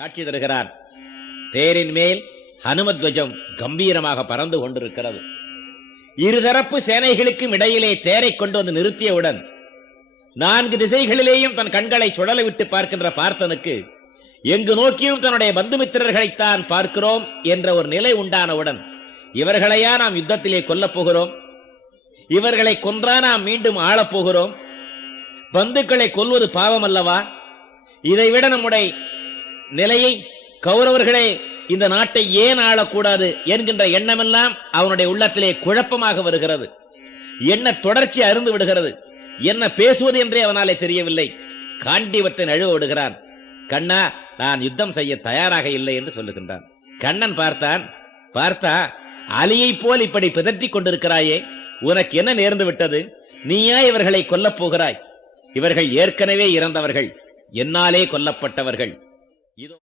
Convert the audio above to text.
காட்சி தருகிறார். தேரின் மேல் ஹனுமத்வஜம் கம்பீரமாக பறந்து கொண்டிருக்கிறது. இருதரப்பு சேனைகளுக்கும் இடையிலே தேரை கொண்டு வந்து நிறுத்தியவுடன் 4 திசைகளிலேயும் தன் கண்களை சுழல விட்டு பார்க்கின்ற பார்த்தனுக்கு எங்கு நோக்கியும் தன்னுடைய பந்துமித்திரர்களைத்தான் பார்க்கிறோம் என்ற ஒரு நிலை உண்டானவுடன், இவர்களையா நாம் யுத்தத்திலே கொல்லப் போகிறோம்? இவர்களை கொன்றா நாம் மீண்டும் ஆளப் போகிறோம்? பந்துக்களை கொல்வது பாவம் அல்லவா? இதைவிட நம்முடைய நிலையை கௌரவர்களே இந்த நாட்டை ஏன் ஆளக்கூடாது என்கின்ற எண்ணமெல்லாம் அவனுடைய உள்ளத்திலே குழப்பமாக வருகிறது. என்ன தொடர்ச்சி அருந்து விடுகிறது. என்ன பேசுவது என்றே அவனாலே தெரியவில்லை. காண்டீவத்தை நழுவ விடுகிறான். கண்ணா, நான் யுத்தம் செய்ய தயாராக இல்லை என்று சொல்லுகின்றான். கண்ணன் பார்த்தா அலியை போல் இப்படி பிதற்றிக் கொண்டிருக்கிறாயே, உனக்கு என்ன நேர்ந்து விட்டது? நீயா இவர்களை கொல்லப் போகிறாய்? இவர்கள் ஏற்கனவே இறந்தவர்கள், என்னாலே கொல்லப்பட்டவர்கள். இதோ